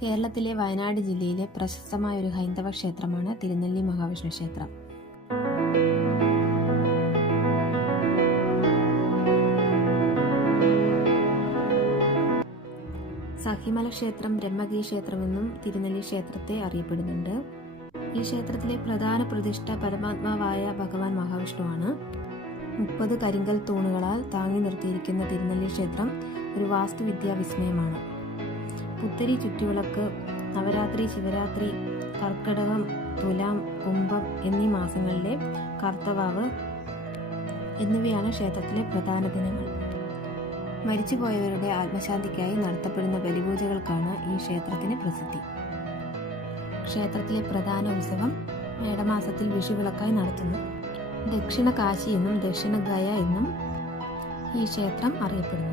കേരളത്തിലെ വയനാട് ജില്ലയിലെ പ്രശസ്തമായ ഒരു ഹൈന്ദവ ക്ഷേത്രമാണ് തിരുനെല്ലി മഹാവിഷ്ണു ക്ഷേത്രം. സഹിമല ക്ഷേത്രം ബ്രഹ്മഗിരി ക്ഷേത്രമെന്നും തിരുനെല്ലി ക്ഷേത്രത്തെ അറിയപ്പെടുന്നുണ്ട്. ഈ ക്ഷേത്രത്തിലെ പ്രധാന പ്രതിഷ്ഠ പരമാത്മാവായ ഭഗവാൻ മഹാവിഷ്ണുവാണ്. മുപ്പത് കരിങ്കൽ തൂണുകളാൽ താങ്ങി നിർത്തിയിരിക്കുന്ന തിരുനെല്ലി ക്ഷേത്രം ഒരു വാസ്തുവിദ്യാ വിസ്മയമാണ്. പുത്തരി ചുറ്റുവിളക്ക് നവരാത്രി ശിവരാത്രി കർക്കടകം തുലാം കുംഭം എന്നീ മാസങ്ങളിലെ കർത്തവാവ് എന്നിവയാണ് ക്ഷേത്രത്തിലെ പ്രധാന ദിനങ്ങൾ. മരിച്ചുപോയവരുടെ ആത്മശാന്തിക്കായി നടത്തപ്പെടുന്ന ബലിപൂജകൾക്കാണ് ഈ ക്ഷേത്രത്തിന് പ്രസിദ്ധി. ക്ഷേത്രത്തിലെ പ്രധാന ഉത്സവം മേടമാസത്തിൽ വിഷുവിളക്കായി നടത്തുന്നു. ദക്ഷിണ കാശി എന്നും ദക്ഷിണ ഗയ എന്നും ഈ ക്ഷേത്രം അറിയപ്പെടുന്നു.